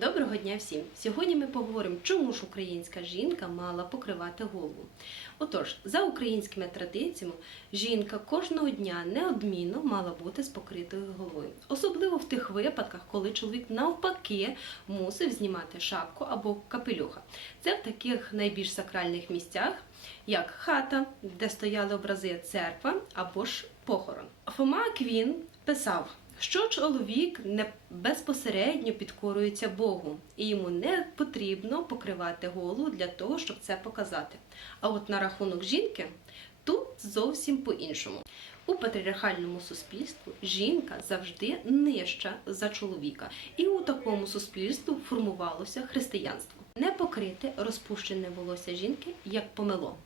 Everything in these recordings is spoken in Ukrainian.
Доброго дня всім! Сьогодні ми поговоримо, чому ж українська жінка мала покривати голову. Отож, за українськими традиціями, жінка кожного дня неодмінно мала бути з покритою головою. Особливо в тих випадках, коли чоловік навпаки мусив знімати шапку або капелюха. Це в таких найбільш сакральних місцях, як хата, де стояли образи церква або ж похорон. Фома Аквін писав що чоловік не безпосередньо підкорюється Богу, і йому не потрібно покривати голову для того, щоб це показати. А от на рахунок жінки тут зовсім по-іншому. У патріархальному суспільстві жінка завжди нижча за чоловіка, і у такому суспільстві формувалося християнство. Не покрите розпущене волосся жінки як помило.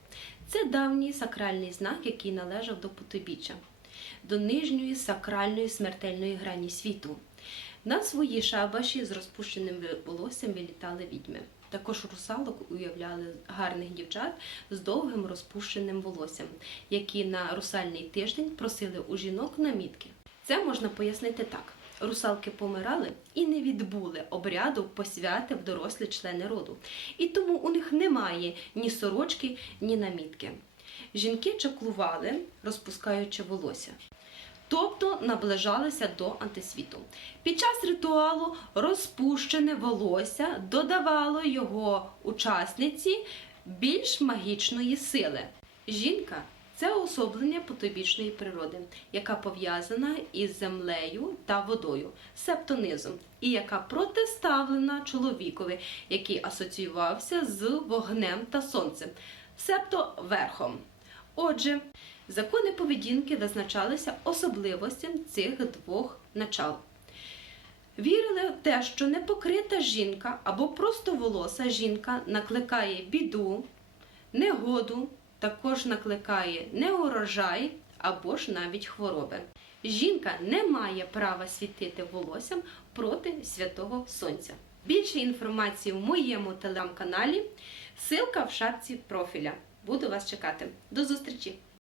Це давній сакральний знак, який належав до потойбіччя до нижньої сакральної смертельної грані світу. На своїй шабаші з розпущеним волоссям вилітали відьми. Також русалок уявляли гарних дівчат з довгим розпущеним волоссям, які на русальний тиждень просили у жінок намітки. Це можна пояснити так. Русалки помирали і не відбули обряду посвяти в дорослі члени роду. І тому у них немає ні сорочки, ні намітки. Жінки чаклували, розпускаючи волосся. Тобто наближалися до антисвіту. Під час ритуалу розпущене волосся додавало його учасниці більш магічної сили. Жінка це особлення потойбічної природи, яка пов'язана із землею та водою, септонизом, і яка протиставлена чоловікові, який асоціювався з вогнем та сонцем, септо верхом. Отже, закони поведінки визначалися особливостям цих двох начал. Вірили в те, що непокрита жінка або просто волоса жінка накликає біду, негоду, також накликає неурожай або ж навіть хвороби. Жінка не має права світити волоссям проти святого сонця. Більше інформації в моєму телеграм-каналі, ссылка в шапці профіля. Буду вас чекати. До зустрічі!